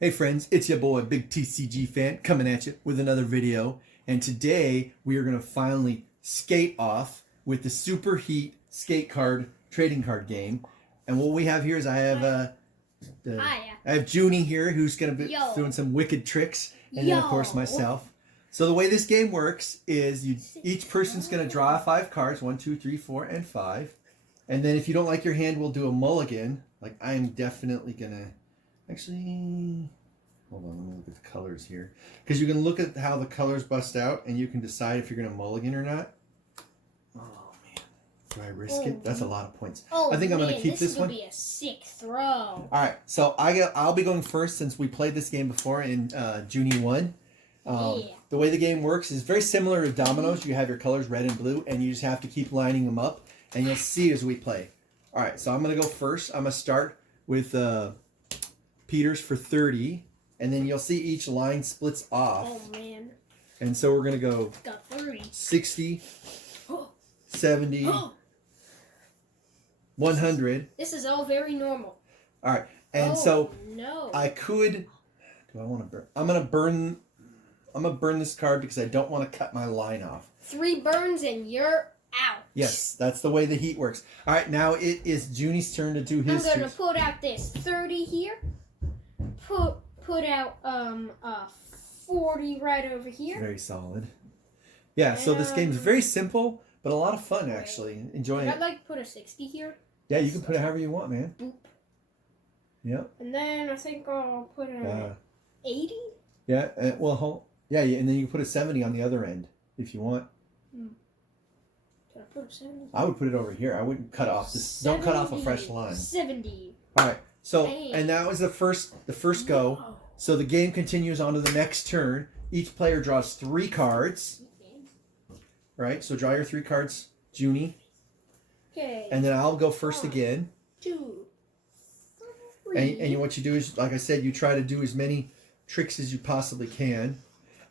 Hey friends, it's your boy BigTCGFan coming at you with another video. And today we are going to finally skate off with the Superheat skate card trading card game. And what we have here is I have Junie here who's going to be doing some wicked tricks. And then of course myself. So the way this game works is each person's going to draw 5 cards, 1, 2, 3, 4, and 5. And then if you don't like your hand, we'll do a mulligan. Like I'm definitely going to... Actually, hold on, let me look at the colors here. Because you can look at how the colors bust out and you can decide if you're going to mulligan or not. Oh, man. Do I risk it? That's a lot of points. Oh, I think I'm going to keep this one. This is going to be a sick throw. All right, so I'll be going first since we played this game before and Junie won. The way the game works is very similar to dominoes. You have your colors red and blue and you just have to keep lining them up. And you'll see as we play. All right, so I'm going to go first. I'm going to start with... Peters for 30, and then you'll see each line splits off. Oh, man. And so we're going to go got 30. 60, 70, 100. This is all very normal. All right, and so no. I could... Do I want to burn? I'm going to burn this card because I don't want to cut my line off. 3 burns and you're out. Yes, that's the way the heat works. All right, now it is Junie's turn to do his... I'm going to put out this 30 here. Put out 40 right over here. Very solid. Yeah, so this game's very simple, but a lot of fun, actually. Enjoying it. I'd like to put a 60 here. Yeah, you can put it however you want, man. Boop. Yep. And then I think I'll put an 80? Yeah, yeah, and then you can put a 70 on the other end, if you want. Can I put a 70? I would put it over here. I wouldn't cut off this. 70, don't cut off a fresh line. 70. All right. So, and that was the first go. Whoa. So the game continues on to the next turn. Each player draws 3 cards. Right? So draw your 3 cards, Junie. Okay. And then I'll go first again. 2, 3. And what you do is, like I said, you try to do as many tricks as you possibly can.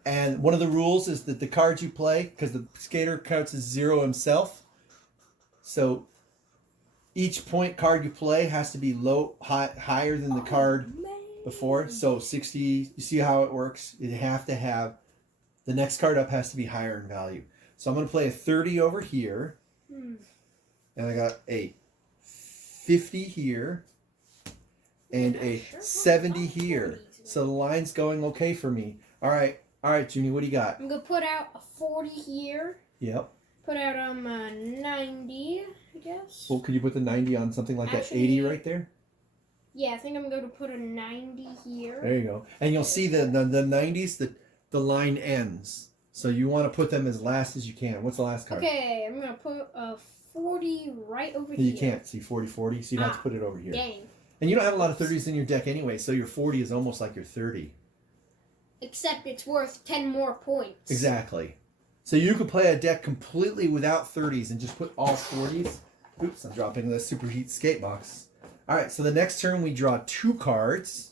And one of the rules is that the cards you play, because the skater counts as 0 himself, so each point card you play has to be higher than the card before. So 60, you see how it works? You have to have, the next card up has to be higher in value. So I'm going to play a 30 over here. And I got a 50 here and a 70 here. So the line's going okay for me. All right, Junie, what do you got? I'm going to put out a 40 here. Yep. Put out a 90, I guess. Well, could you put the 90 on something like that 80 right there? Yeah, I think I'm going to put a 90 here. There you go. And you'll see the 90s, the line ends. So you want to put them as last as you can. What's the last card? Okay, I'm going to put a 40 right over here. You can't see 40, 40, so you have to put it over here. Dang. And you don't have a lot of 30s in your deck anyway, so your 40 is almost like your 30. Except it's worth 10 more points. Exactly. So you could play a deck completely without 30s and just put all 40s. Oops, I'm dropping the Superheat skate box. All right, so the next turn we draw 2 cards.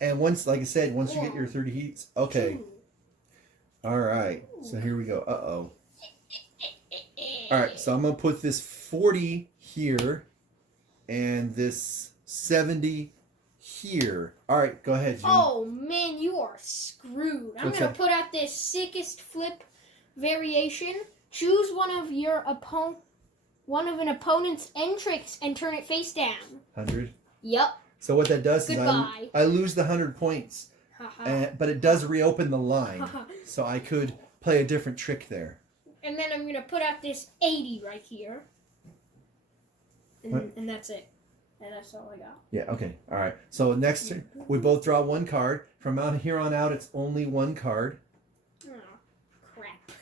And once, like I said, once you get your 30 heats, okay. All right, so here we go. Uh-oh. All right, so I'm going to put this 40 here and this 70 here. All right, go ahead, Junie. Oh, man, you are screwed. I'm going to put out this sickest flip variation. Choose one of an opponent's end tricks and turn it face down. 100? Yep. So what that does is I lose the 100 points, but it does reopen the line. So I could play a different trick there. And then I'm going to put out this 80 right here. And that's it. And that's all I got. Yeah, okay. All right. So next turn, we both draw 1 card. From out here on out, it's only 1 card. Oh, crap.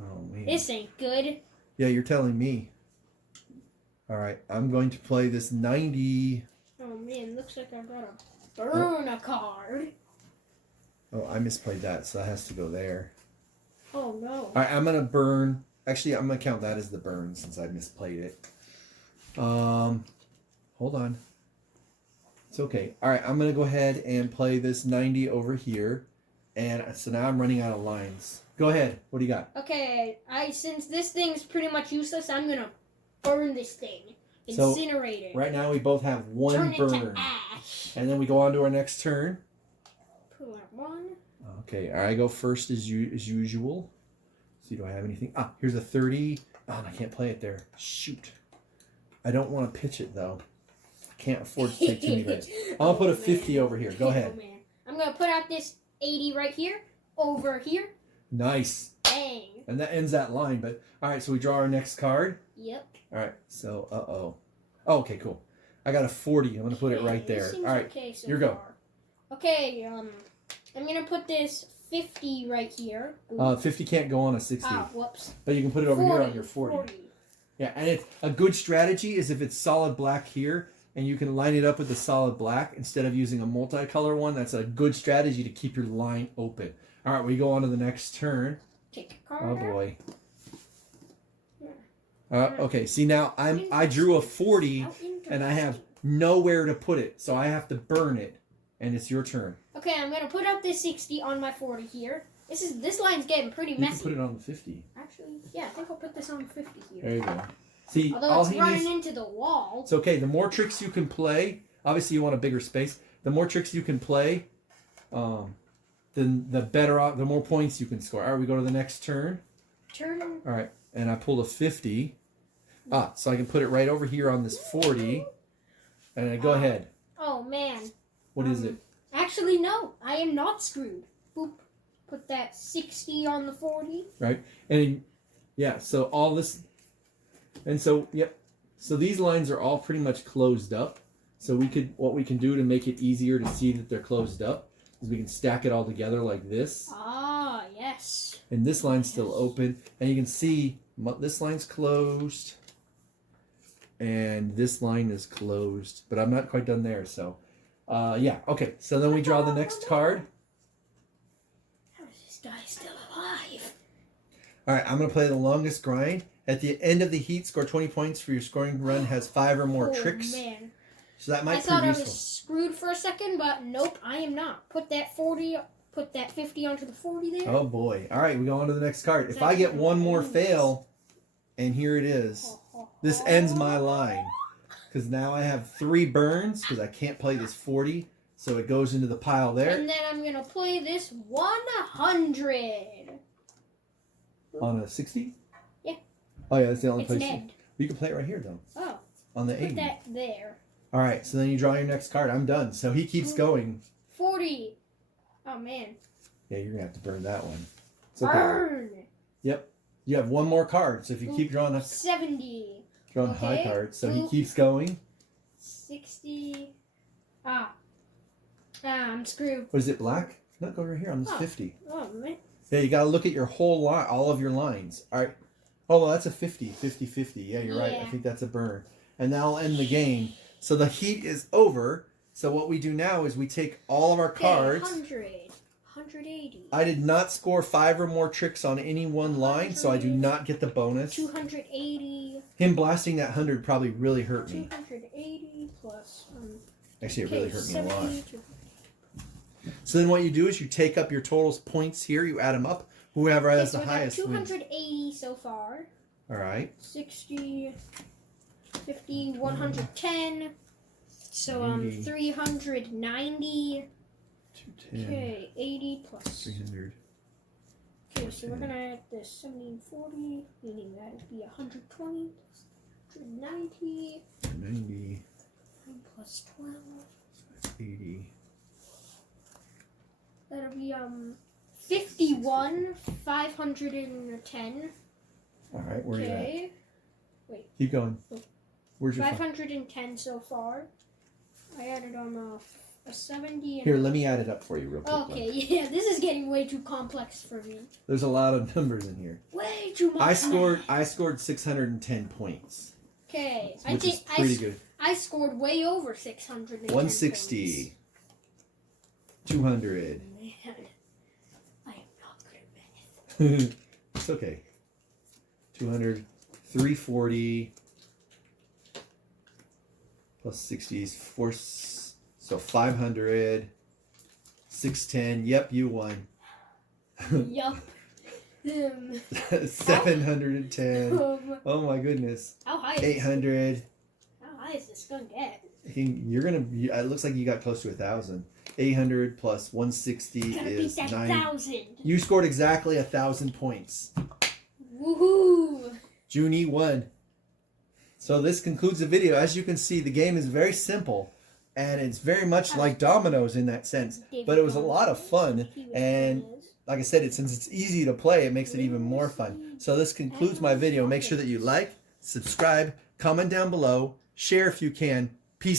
Oh, man. This ain't good. Yeah, you're telling me. All right. I'm going to play this 90. Oh, man. Looks like I've got to burn a card. Oh, I misplayed that, so that has to go there. Oh, no. All right, I'm going to burn. Actually, I'm going to count that as the burn since I misplayed it. Hold on. It's okay. All right, I'm going to go ahead and play this 90 over here. And so now I'm running out of lines. Go ahead. What do you got? Okay, since this thing's pretty much useless, I'm going to burn this thing. Incinerate it. Right now we both have 1 Turn burn. it to ash. And then we go on to our next turn. Come on. Okay, I go first as usual. See, do I have anything? Ah, here's a 30. Oh, I can't play it there. Shoot. I don't want to pitch it, though. I can't afford to take too many dice. I'll put a 50 over here. Go ahead. Oh, man. I'm going to put out this 80 right here, over here. Nice. Bang. And that ends that line. But all right, so we draw our next card. Yep. All right, so, oh, okay, cool. I got a 40. I'm going to put it right there. All right, okay so your go. Okay, I'm going to put this 50 right here. 50 can't go on a 60. Ah, whoops. But you can put it over here on your 40. 40. Yeah, and it's a good strategy is if it's solid black here, and you can line it up with the solid black instead of using a multicolor one. That's a good strategy to keep your line open. All right, we go on to the next turn. Take a card. Oh boy. Okay, see now I drew a 40 and I have nowhere to put it, so I have to burn it, and it's your turn. Okay, I'm gonna put out this 60 on my 40 here. This line's getting pretty messy. You can put it on the 50. Actually, yeah, I think I'll put this on 50 here. There you go. See, although it's running into the wall. It's okay. The more tricks you can play, obviously you want a bigger space. The more tricks you can play, then the better off, the more points you can score. All right, we go to the next turn. All right, and I pulled a 50. So I can put it right over here on this 40. And I go ahead. Oh, man. What is it? Actually, no. I am not screwed. Boop. Put that 60 on the 40. Right. And, yeah, so all this... And so, yep. So these lines are all pretty much closed up. So what we can do to make it easier to see that they're closed up is we can stack it all together like this. Ah, yes. And this line's still open. And you can see this line's closed. And this line is closed. But I'm not quite done there, so... yeah, okay. So then we draw the next card. How is this guy still alive? All right, I'm going to play the longest grind. At the end of the heat, score 20 points for your scoring run has 5 or more tricks. Man. So that might I thought prove useful. I was screwed for a second, but nope, I am not. Put that 50 onto the 40 there. Oh boy. All right, we go on to the next card. If I get one more fail, and here it is, this ends my line. Because now I have 3 burns, because I can't play this 40, so it goes into the pile there. And then I'm going to play this 100. On a 60? Yeah. Oh yeah, that's the only It's an place. end. You can play it right here, though. Oh. On the Put 80. that there. All right, so then you draw your next card. I'm done. So he keeps going. 40. Oh, man. Yeah, you're going to have to burn that one. It's okay. Burn. Yep. You have one more card, so if you keep drawing 70. high cards, so he keeps going. 60. I'm screwed. What is it, black? No, go right here on this 50. Oh, man. Yeah, you got to look at your whole line, all of your lines. All right. Oh, well, that's a 50. Yeah, you're right. I think that's a burn. And that'll end the game. So the heat is over. So what we do now is we take all of our cards. 100. 180. I did not score 5 or more tricks on any one line, so I do not get the bonus. 280. Him blasting that 100 probably really hurt me. 280 plus. Actually, it really hurt me a lot. 70. So then what you do is you take up your total points here, you add them up. Whoever has the highest wins. 280 so far. All right. 60, 50, 110. So 80. 390. 210. Okay, 80 plus. 300. Okay, so we're gonna add this 70 and 40, meaning that it'd be 120 plus 190. 90. Plus 12. 80. That'll be 51, 510. All right, where are you at? Okay. Wait. Keep going. Where's your 510 so far. I added on a 70. And Here, let me add it up for you real quick. Okay, yeah, this is getting way too complex for me. There's a lot of numbers in here. Way too much. I scored 610 points. Okay, Which is pretty good. I scored way over 600. 160. 200. Man, I am not good at math. It's okay. 200. 340. Plus 60 is 4. So 500. 610. Yep, you won. Yup. 710. Oh my goodness. How high is 800. How high is this gonna get? You're gonna. It looks like you got close to 1,000. 800 plus 160 Gotta is beat that 9. 1,000. You scored exactly 1,000 points. Woohoo! Junie won. So this concludes the video. As you can see, the game is very simple, and it's very much like dominoes in that sense. But it was a lot of fun, and like I said, since it's easy to play, it makes it even more fun. So this concludes my video. Make sure that you like, subscribe, comment down below, share if you can. Peace out.